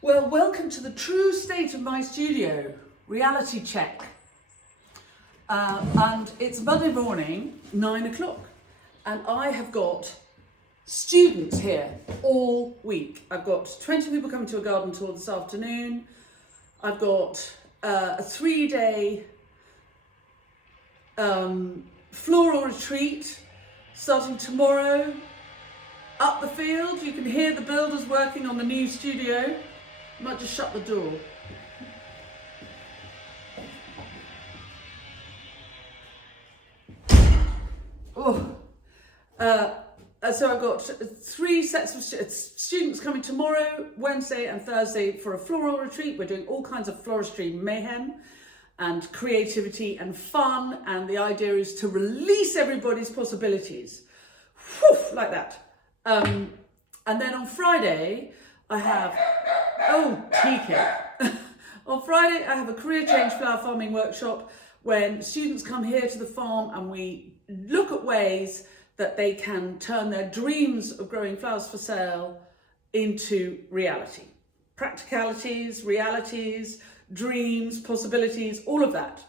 Well, welcome to the true state of my studio, reality check. And it's Monday morning, 9 o'clock, and I have got students here all week. I've got 20 people coming to a garden tour this afternoon. I've got a 3-day floral retreat starting tomorrow. Up the field, you can hear the builders working on the new studio. I might just shut the door. Oh. So I've got 3 sets of students coming tomorrow, Wednesday and Thursday for a floral retreat. We're doing all kinds of floristry mayhem and creativity and fun, and the idea is to release everybody's possibilities. Whew, like that. And then on Friday, I have, tea cake. On Friday, I have a career change flower farming workshop when students come here to the farm and we look at ways that they can turn their dreams of growing flowers for sale into reality. Practicalities, realities, dreams, possibilities, all of that.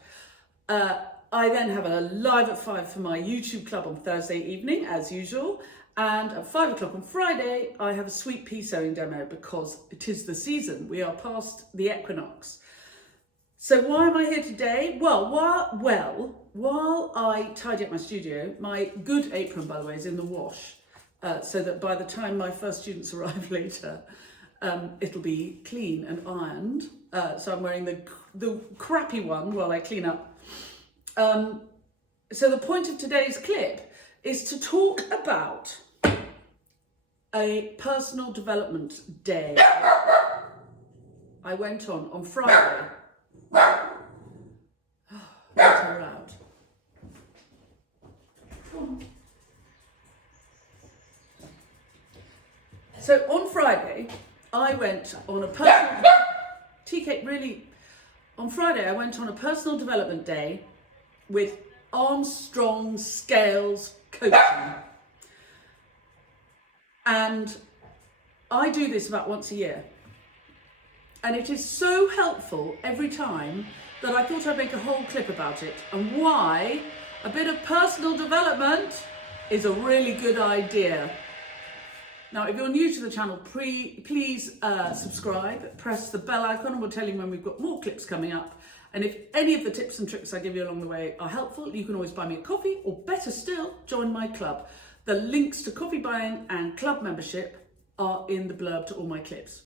I then have a live at 5 for my YouTube club on Thursday evening, as usual. And at 5 o'clock on Friday, I have a sweet pea sowing demo because it is the season. We are past the equinox. So why am I here today? Well, while I tidy up my studio, my good apron, by the way, is in the wash, so that by the time my first students arrive later, it'll be clean and ironed. So I'm wearing the crappy one while I clean up. So the point of today's clip is to talk about a personal development day I went on Friday. Let her out. So on Friday, I went on a personal On Friday, I went on a personal development day with Armstrong Scales coaching. And I do this about once a year. And it is so helpful every time that I thought I'd make a whole clip about it and why a bit of personal development is a really good idea. Now, if you're new to the channel, please subscribe, press the bell icon, and we'll tell you when we've got more clips coming up. And if any of the tips and tricks I give you along the way are helpful, you can always buy me a coffee, or better still, join my club. The links to coffee buying and club membership are in the blurb to all my clips.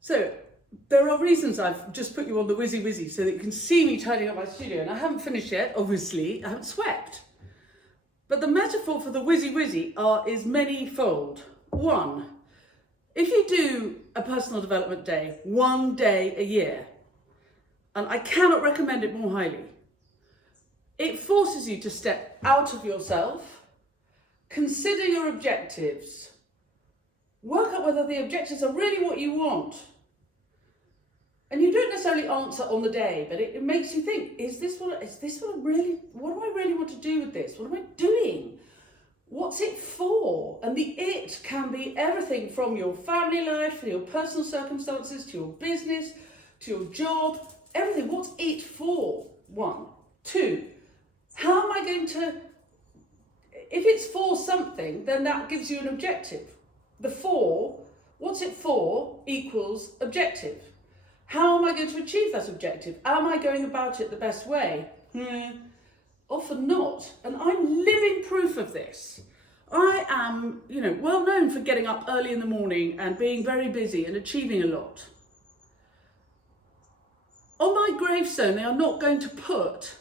So there are reasons I've just put you on the whizzy so that you can see me tidying up my studio, and I haven't finished yet, obviously. I haven't swept. But the metaphor for the whizzy is many-fold. 1, if you do a personal development day, 1 day a year, and I cannot recommend it more highly, it forces you to step out of yourself, consider your objectives, work out whether the objectives are really what you want. And you don't necessarily answer on the day, but it makes you think, what do I really want to do with this? What am I doing? What's it for? And the it can be everything from your family life, to your personal circumstances, to your business, to your job, everything. What's it for? 1. 2, how am I going to, if it's for something, then that gives you an objective. The for, what's it for, equals objective. How am I going to achieve that objective? Am I going about it the best way? Often not. And I'm living proof of this. I am, well known for getting up early in the morning and being very busy and achieving a lot. On my gravestone, they are not going to put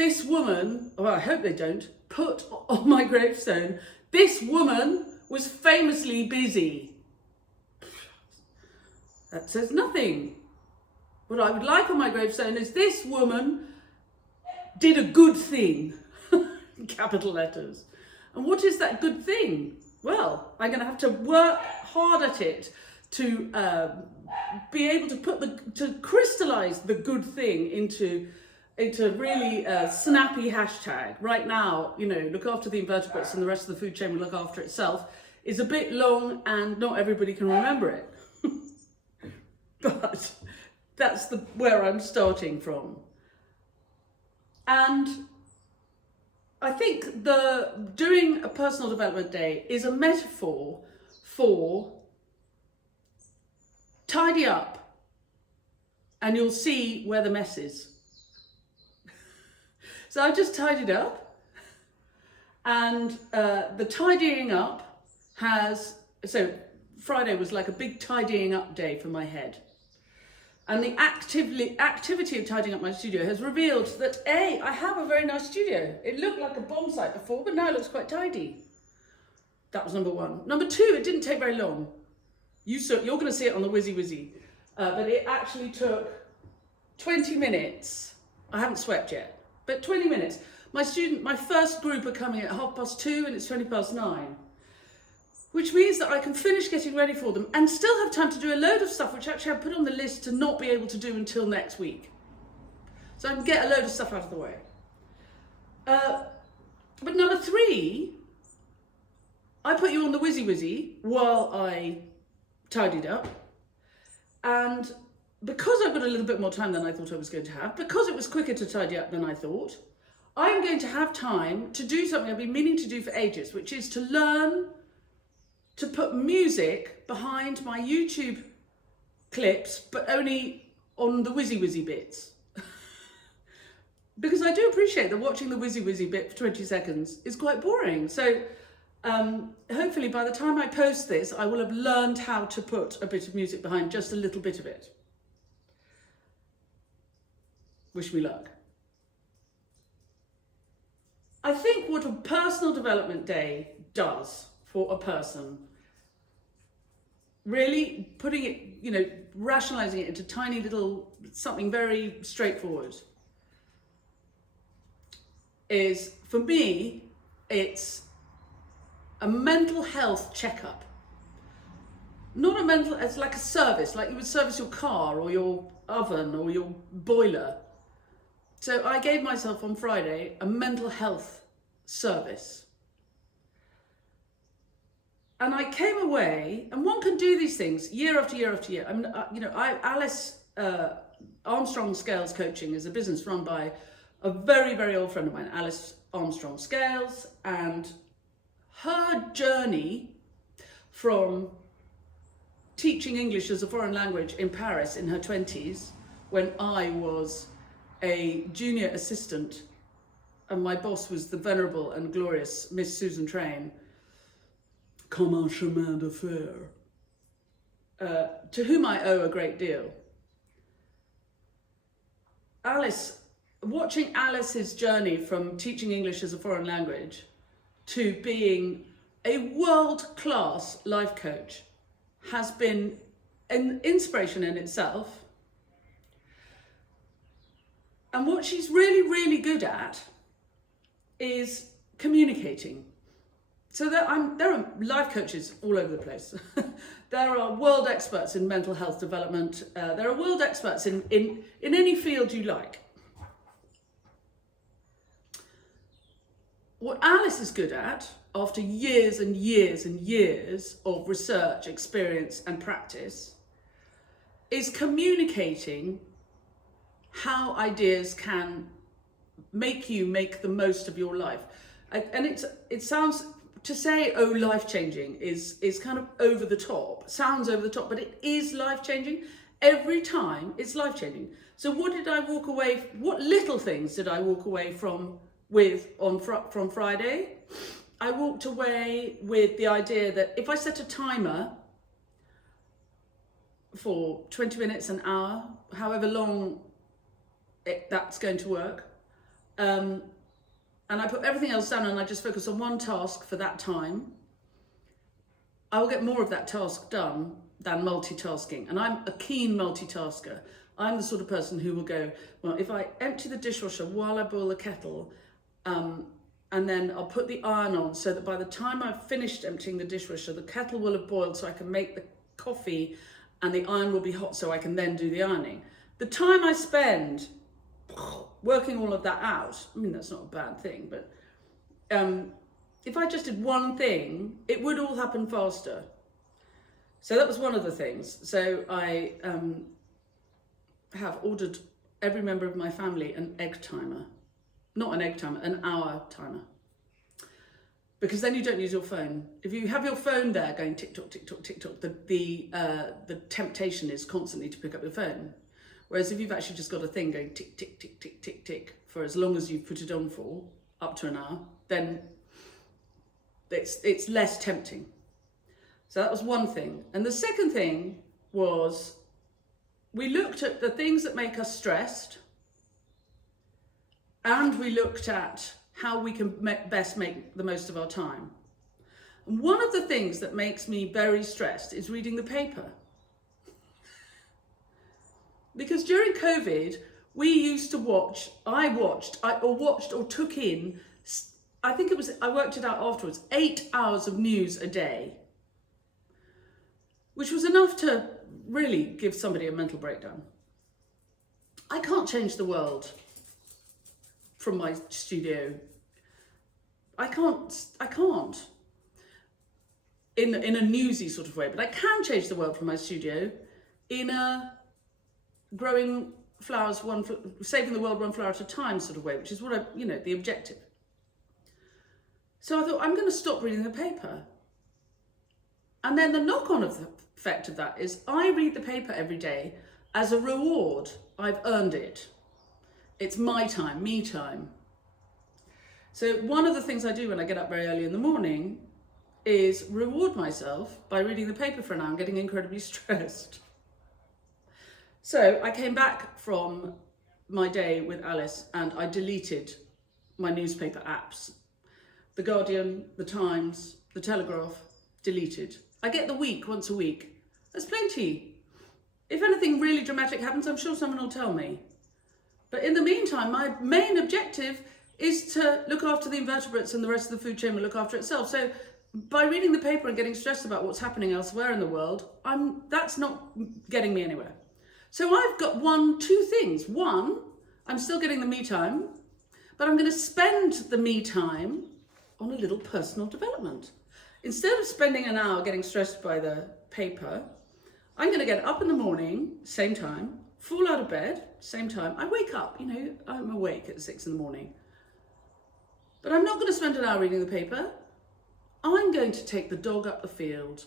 this woman, well, I hope they don't, put on my gravestone, this woman was famously busy. That says nothing. What I would like on my gravestone is this woman did a good thing, capital letters. And what is that good thing? Well, I'm going to have to work hard at it to be able to crystallize the good thing into really snappy hashtag. Right now, look after the invertebrates and the rest of the food chain will look after itself is a bit long and not everybody can remember it. But that's where I'm starting from. And I think doing a personal development day is a metaphor for tidy up and you'll see where the mess is. So I just tidied up, and the tidying up so Friday was like a big tidying up day for my head. And the activity of tidying up my studio has revealed that I have a very nice studio. It looked like a bomb site before, but now it looks quite tidy. That was number one. Number two, it didn't take very long. You're going to see it on the Whizzy Whizzy, but it actually took 20 minutes. I haven't swept yet, but 20 minutes. My first group are coming at 2:30 and it's 9:20. Which means that I can finish getting ready for them and still have time to do a load of stuff which actually I put on the list to not be able to do until next week. So I can get a load of stuff out of the way. But number three, I put you on the Whizzy Whizzy while I tidied up. And because I've got a little bit more time than I thought I was going to have, because it was quicker to tidy up than I thought, I'm going to have time to do something I've been meaning to do for ages, which is to learn to put music behind my YouTube clips, but only on the Whizzy Whizzy bits. Because I do appreciate that watching the Whizzy Whizzy bit for 20 seconds is quite boring. So hopefully by the time I post this, I will have learned how to put a bit of music behind just a little bit of it. Wish me luck. I think what a personal development day does for a person, really putting it, rationalizing it into tiny little, something very straightforward, is, for me, it's a mental health checkup. It's like a service, like you would service your car or your oven or your boiler. So I gave myself on Friday a mental health service. And I came away, and one can do these things year after year after year. I mean, Alice Armstrong Scales Coaching is a business run by a very, very old friend of mine, Alice Armstrong Scales, and her journey from teaching English as a foreign language in Paris in her 20s, when I was a junior assistant and my boss was the venerable and glorious Miss Susan Train, comme un chemin de fer, to whom I owe a great deal. Watching Alice's journey from teaching English as a foreign language to being a world-class life coach has been an inspiration in itself. And what she's really, really good at is communicating. So there are life coaches all over the place. There are world experts in mental health development. There are world experts in any field you like. What Alice is good at, after years and years and years of research, experience and practice, is communicating how ideas can make you make the most of your life. And it sounds, to say, oh, life-changing is kind of over the top, sounds over the top, but it is life-changing. Every time it's life-changing. So what little things did I walk away from Friday? I walked away with the idea that if I set a timer for 20 minutes, an hour, however long that's going to work, and I put everything else down and I just focus on one task for that time, I will get more of that task done than multitasking. And I'm a keen multitasker. I'm the sort of person who will go, well, if I empty the dishwasher while I boil the kettle, and then I'll put the iron on so that by the time I've finished emptying the dishwasher, the kettle will have boiled so I can make the coffee and the iron will be hot so I can then do the ironing. The time I spend working all of that out, I mean, that's not a bad thing, but if I just did one thing, it would all happen faster. So that was one of the things. So I have ordered every member of my family an egg timer. Not an egg timer, an hour timer. Because then you don't use your phone. If you have your phone there going tick tock, tick tock, tick tock, the temptation is constantly to pick up your phone. Whereas if you've actually just got a thing going tick, tick, tick, tick, tick, tick, for as long as you've put it on for, up to an hour, then it's less tempting. So that was one thing. And the second thing was, we looked at the things that make us stressed, and we looked at how we can best make the most of our time. And one of the things that makes me very stressed is reading the paper. Because during COVID, we used to I took in, I think it was, I worked it out afterwards, 8 hours of news a day, which was enough to really give somebody a mental breakdown. I can't change the world from my studio. I can't in a newsy sort of way, but I can change the world from my studio in a growing flowers, saving the world one flower at a time sort of way, which is what the objective. So I thought, I'm going to stop reading the paper. And then the knock-on effect of that is I read the paper every day as a reward. I've earned it. It's my time, me time. So one of the things I do when I get up very early in the morning is reward myself by reading the paper for an hour and getting incredibly stressed. So I came back from my day with Alice and I deleted my newspaper apps. The Guardian, the Times, the Telegraph, deleted. I get the Week once a week. There's plenty. If anything really dramatic happens, I'm sure someone will tell me. But in the meantime, my main objective is to look after the invertebrates, and the rest of the food chain will look after itself. So by reading the paper and getting stressed about what's happening elsewhere in the world, that's not getting me anywhere. So I've got two things. One, I'm still getting the me time, but I'm going to spend the me time on a little personal development. Instead of spending an hour getting stressed by the paper, I'm going to get up in the morning, same time, fall out of bed, same time. I wake up, I'm awake at 6 in the morning. But I'm not going to spend an hour reading the paper. I'm going to take the dog up the field.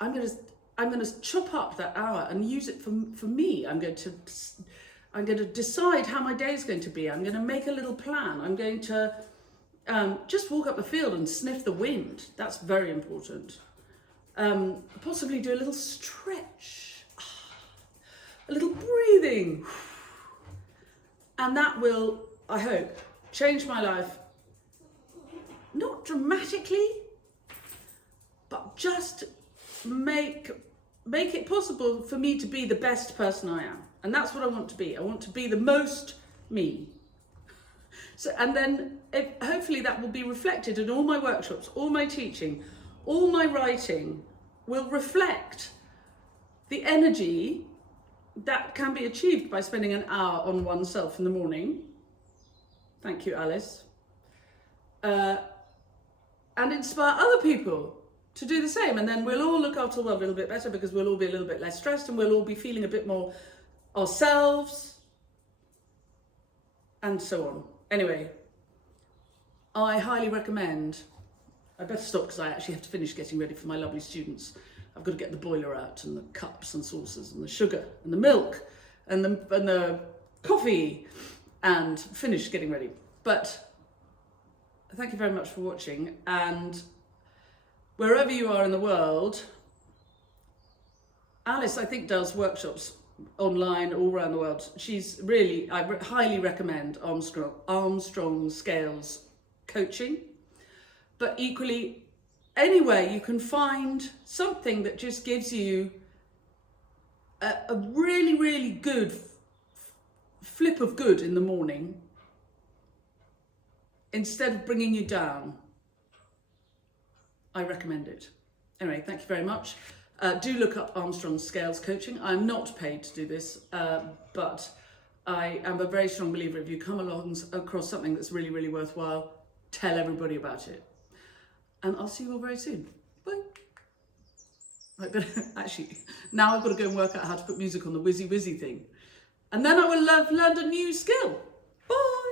I'm going to chop up that hour and use it for me. I'm going to decide how my day is going to be. I'm going to make a little plan. I'm going to just walk up the field and sniff the wind. That's very important. Possibly do a little stretch, a little breathing. And that will, I hope, change my life. Not dramatically, but just make it possible for me to be the best person I am. And that's what I want to be. I want to be the most me. So, and then hopefully that will be reflected in all my workshops, all my teaching, all my writing will reflect the energy that can be achieved by spending an hour on oneself in the morning. Thank you, Alice. And inspire other people to do the same. And then we'll all look after the world a little bit better because we'll all be a little bit less stressed and we'll all be feeling a bit more ourselves and so on. Anyway, I highly recommend, I better stop because I actually have to finish getting ready for my lovely students. I've got to get the boiler out and the cups and saucers and the sugar and the milk and the coffee and finish getting ready. But thank you very much for watching, and wherever you are in the world, Alice, I think, does workshops online all around the world. She's really, highly recommend Armstrong Scales coaching. But equally, anywhere you can find something that just gives you a really, really good flip of good in the morning, instead of bringing you down, I recommend it. Anyway, thank you very much. Do look up Armstrong Scales Coaching. I'm not paid to do this, but I am a very strong believer if you come across something that's really, really worthwhile, tell everybody about it. And I'll see you all very soon. Bye. Actually, now I've got to go and work out how to put music on the Whizzy Whizzy thing. And then I will have learned a new skill. Bye.